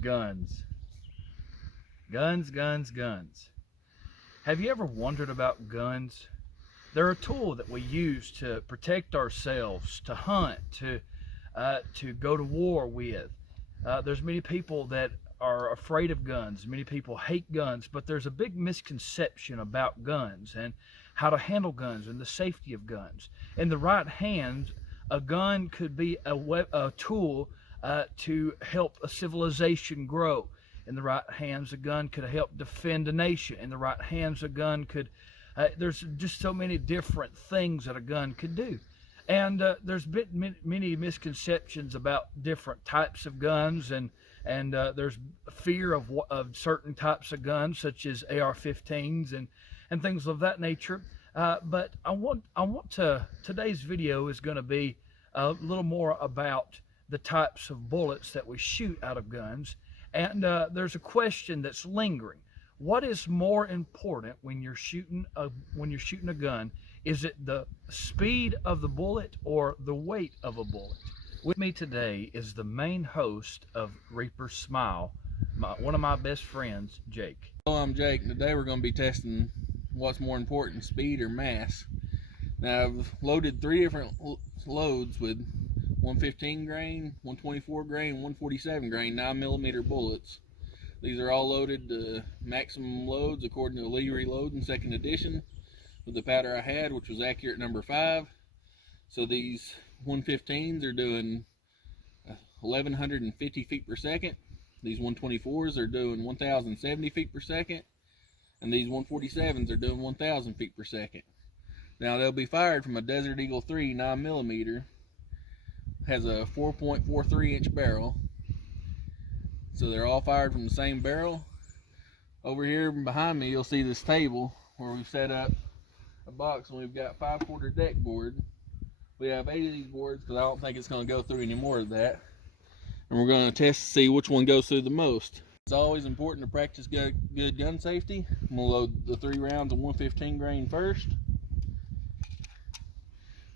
Guns. Guns, guns, guns. Have you ever wondered about guns? They're a tool that we use to protect ourselves, to hunt, to go to war with. There's many people that are afraid of guns. Many people hate guns, but there's a big misconception about guns and how to handle guns and the safety of guns. In the right hands, a gun could be a tool to help a civilization grow. In the right hands, a gun could help defend a nation. In the right hands, a gun could. There's just so many different things that a gun could do. And there's been many misconceptions about different types of guns, and there's fear of certain types of guns, such as AR-15s and things of that nature. But today's video is going to be a little more about the types of bullets that we shoot out of guns. And there's a question that's lingering. What is more important when you're shooting a gun? Is it the speed of the bullet or the weight of a bullet? With me today is the main host of Reaper's Smile, one of my best friends, Jake. Hello, I'm Jake. Today we're going to be testing what's more important, speed or mass. Now I've loaded 3 different loads with 115 grain, 124 grain, 147 grain 9mm bullets. These are all loaded to maximum loads according to Lee Reloading 2nd edition with the powder I had, which was accurate number 5. So these 115s are doing 1150 feet per second. These 124s are doing 1070 feet per second. And these 147s are doing 1000 feet per second. Now they'll be fired from a Desert Eagle 3 9mm. Has a 4.43 inch barrel. So they're all fired from the same barrel. Over here behind me you'll see this table where we've set up a box, and we've got 5/4 deck board. We have 8 of these boards because I don't think it's going to go through any more of that. And we're going to test to see which one goes through the most. It's always important to practice good gun safety. I'm going to load the 3 rounds of 115 grain first.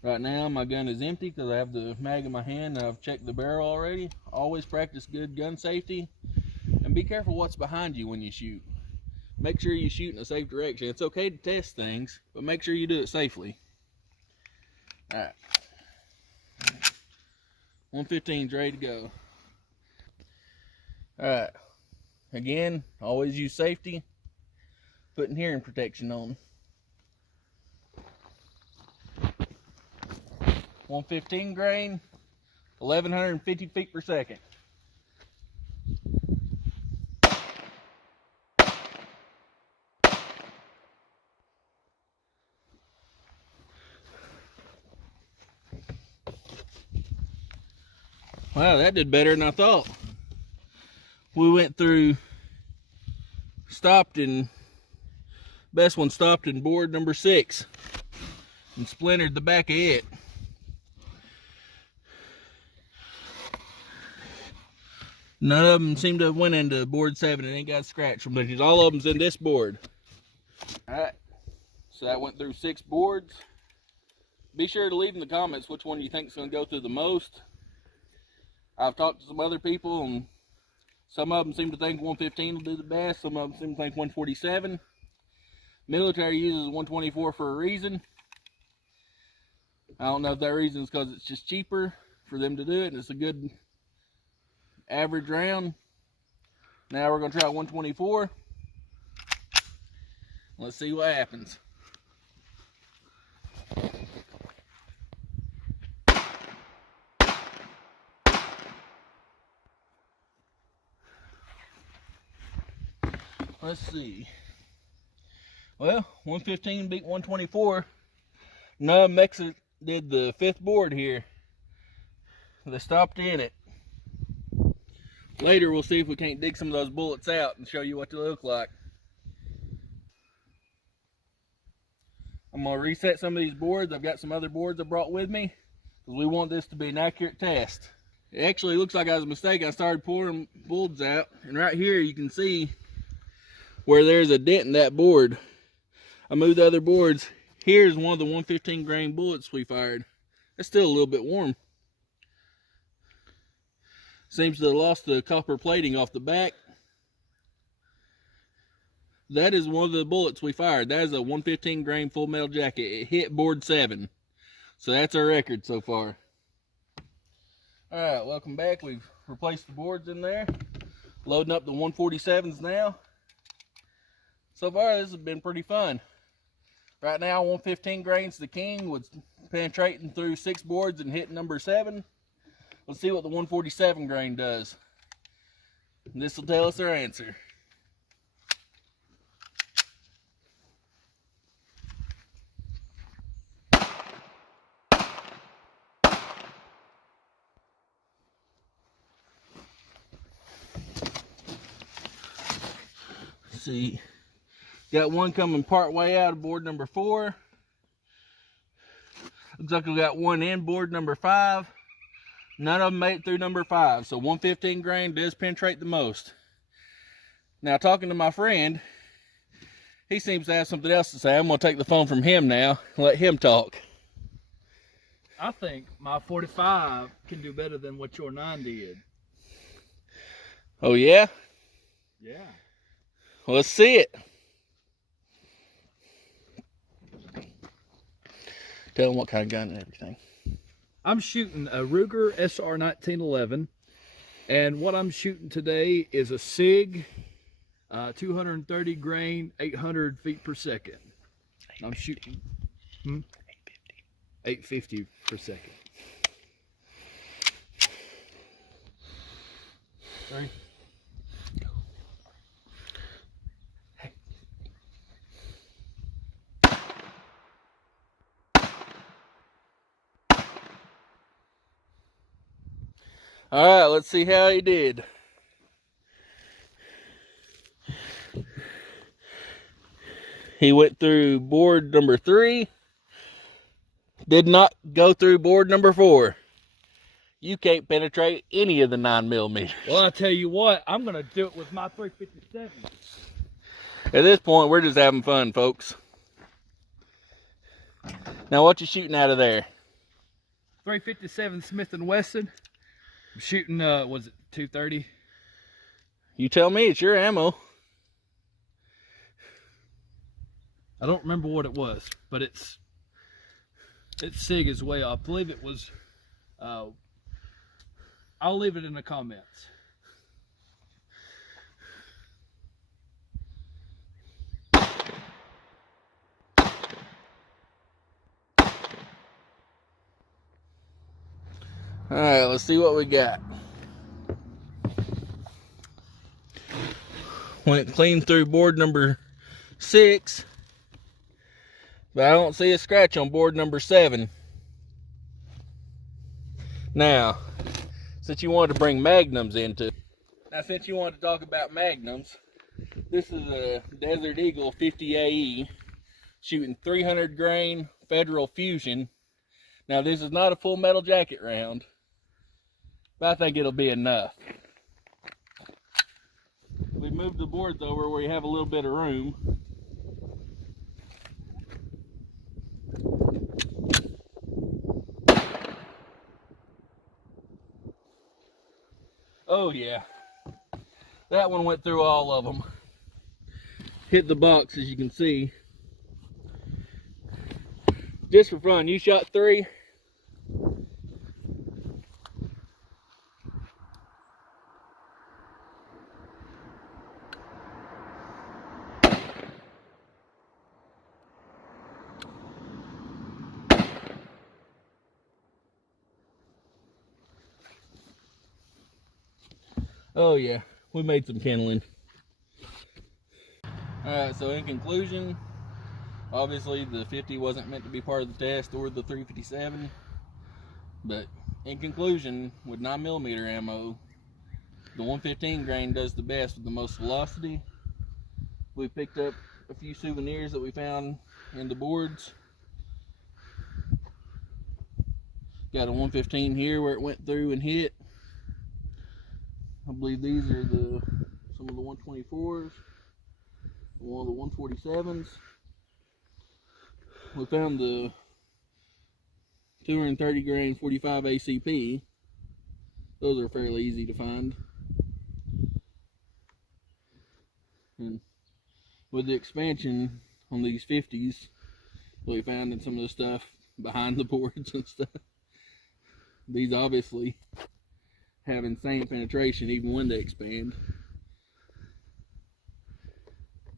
Right now my gun is empty because I have the mag in my hand and I've checked the barrel already. Always practice good gun safety and be careful what's behind you when you shoot. Make sure you shoot in a safe direction. It's okay to test things, but make sure you do it safely. Alright. 115's ready to go. Alright. Again, always use safety. Putting hearing protection on. 115 grain, 1150 feet per second. Wow, that did better than I thought. We went through, best one stopped in board number 6 and splintered the back of it. None of them seem to have went into board 7 and ain't got scratched from it. All of them's in this board. Alright, so that went through 6 boards. Be sure to leave in the comments which one you think is going to go through the most. I've talked to some other people and some of them seem to think 115 will do the best. Some of them seem to think 147. Military uses 124 for a reason. I don't know if that reason is because it's just cheaper for them to do it and it's a good average round. Now we're going to try 124. Let's see what happens. Let's see. Well, 115 beat 124. Nub Mexican did the 5th board here. They stopped in it. Later we'll see if we can't dig some of those bullets out and show you what they look like. I'm going to reset some of these boards. I've got some other boards I brought with me because we want this to be an accurate test. It actually looks like I was mistaken. I started pouring bullets out, and right here you can see where there's a dent in that board. I moved the other boards. Here's one of the 115 grain bullets we fired. It's still a little bit warm. Seems to have lost the copper plating off the back. That is one of the bullets we fired. That is a 115 grain full metal jacket. It hit board 7. So that's our record so far. Alright, welcome back. We've replaced the boards in there. Loading up the 147s now. So far this has been pretty fun. Right now 115 grains the king was penetrating through 6 boards and hitting number 7. Let's see what the 147 grain does. And this will tell us our answer. See, got one coming part way out of board number 4. Looks like we got one in board number 5. None of them made it through number 5, so 115 grain does penetrate the most. Now, talking to my friend, he seems to have something else to say. I'm going to take the phone from him now and let him talk. I think my 45 can do better than what your 9 did. Oh, yeah? Yeah. Well, let's see it. Tell them what kind of gun and everything. I'm shooting a Ruger SR 1911, and what I'm shooting today is a SIG 230 grain, 800 feet per second. I'm shooting 850 per second. 3. All right, let's see how he did. He went through board number 3. Did not go through board number 4. You can't penetrate any of the 9mm. Well, I tell you what, I'm going to do it with my 357. At this point, we're just having fun, folks. Now, what you shooting out of there? 357 Smith & Wesson. I'm shooting, was it 230? You tell me, it's your ammo. I don't remember what it was, but its SIG is way up. I believe it was, I'll leave it in the comments. All right, let's see what we got. Went clean through board number 6, but I don't see a scratch on board number 7. Now, since you wanted to bring magnums into, since you wanted to talk about magnums, this is a Desert Eagle 50 AE shooting 300 grain Federal Fusion. Now, this is not a full metal jacket round, but I think it'll be enough. We moved the boards over where you have a little bit of room. Oh yeah, that one went through all of them. Hit the box, as you can see. Just for fun, you shot 3. Oh yeah, we made some kindling. Alright, so in conclusion, obviously the 50 wasn't meant to be part of the test, or the 357. But in conclusion, with 9mm ammo, the 115 grain does the best with the most velocity. We picked up a few souvenirs that we found in the boards. Got a 115 here where it went through and hit. I believe these are some of the 124s, one of the 147s. We found the 230 grain 45 ACP those are fairly easy to find. And with the expansion on these 50s, we found in some of the stuff behind the boards and stuff, these obviously have insane penetration even when they expand.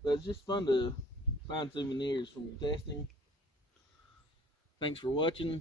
But it's just fun to find souvenirs from your testing. Thanks for watching.